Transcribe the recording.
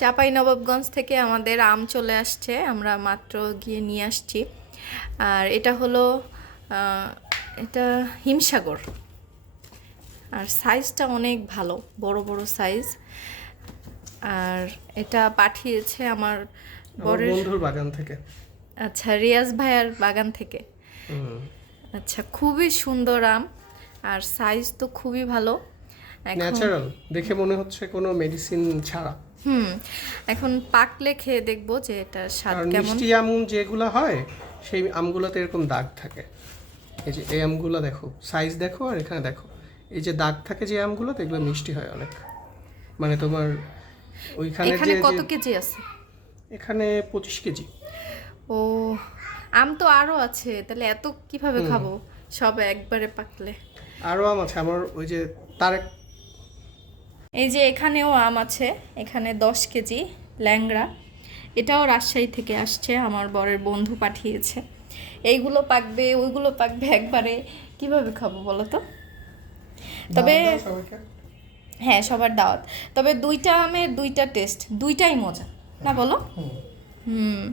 চাঁপাইনবাবগঞ্জ থেকে আমাদের আম চলে আসছে, আমরা মাত্র গিয়ে নিয়ে আসছি। আর এটা হলো এটা হিমসাগর, আর সাইজটা অনেক ভালো, বড় বড় সাইজ। আর এটা পাঠিয়েছে আমার বরের বন্ধুর বাগান থেকে। আচ্ছা, রিয়াজ ভাইয়ার বাগান থেকে। আচ্ছা, খুবই সুন্দর আম, আর সাইজ তো খুবই ভালো। ন্যাচারাল দেখে মনে হচ্ছে কোনো মেডিসিন ছাড়া। এখন পাকলে খেয়ে দেখবো যে এটা স্বাদ আর কেমন। মিষ্টি আম যেগুলো হয় সেই আমগুলোতে এরকম দাগ থাকে। এই যে এই আমগুলো দেখো, সাইজ দেখো, আর এখানে দেখো এই যে দাগ থাকে যে আমগুলো, এগুলো মিষ্টি হয় অনেক। মানে তোমার ওইখানে এখানে যে কত কেজি আছে? এখানে 25 কেজি। ও, আম তো আরো আছে, তাহলে এত কিভাবে খাবো সব একবারে পাকলে? আরও আম আছে আমার, ওই যে তারেক। এই যে এখানেও আম আছে, এখানে 10 কেজি ল্যাংড়া। এটাও রাজশাহী থেকে আসছে, আমার বরের বন্ধু পাঠিয়েছে। এইগুলো পাকবে ওইগুলো পাকবে একবারে, কিভাবে খাবো বলো তো? তবে দাও সবাইকে। হ্যাঁ, সবার দাওয়াত। তবে দুইটা আমের দুইটা টেস্ট, দুইটাই মজা, না বলো? হুম।